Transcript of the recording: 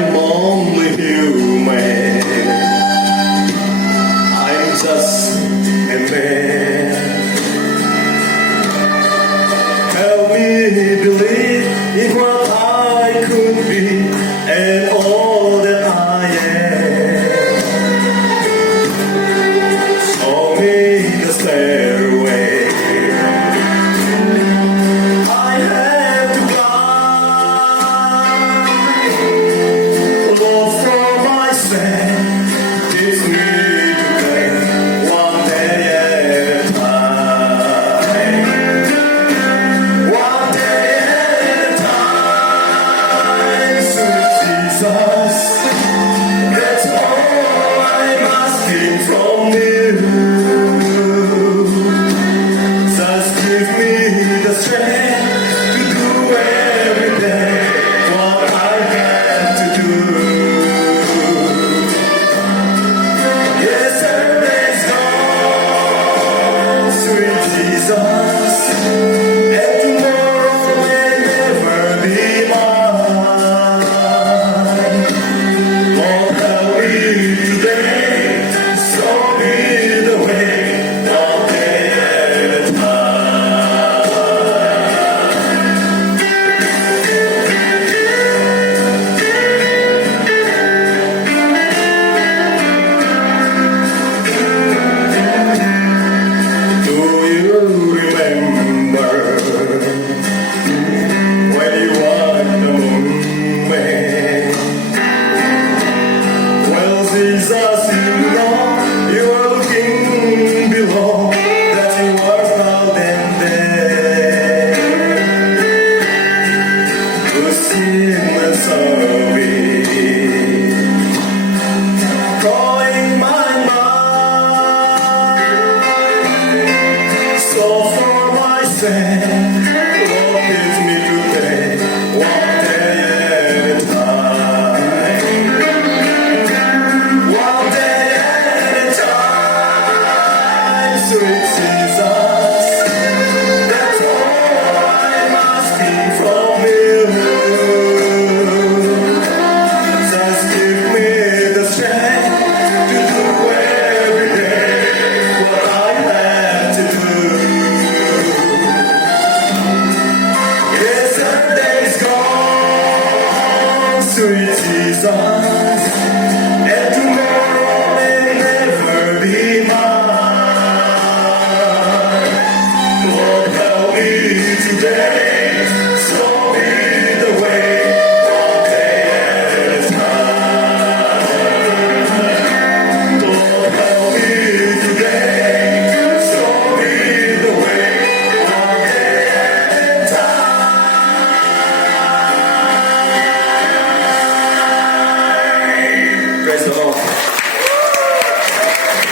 I'm only human. I'm just a man. Help me believe in what I could be and all that I am. Show me the stairway. I have to climb. Love for myself gives me to play one day at a time. One day at a time, sweet Jesus. That's all I'm asking from you. Just give me the strength to do every day what I have to do. Yesterday's gone, sweet Jesus, and tomorrow may never be mine. Lord, help me today, show me the way, one day at a time. Do you remember when you walked among men? Well, Jesus, you know you are looking below, that you are proud and dead. The sinners are weak, calling my mind. So for myself, Lord, give me today, one day at a time. One day at a time, sweet Jesus. That's all I'm asking from you. Just give me the strength to do every day what I have to do. Yesterday's gone, sweet Jesus.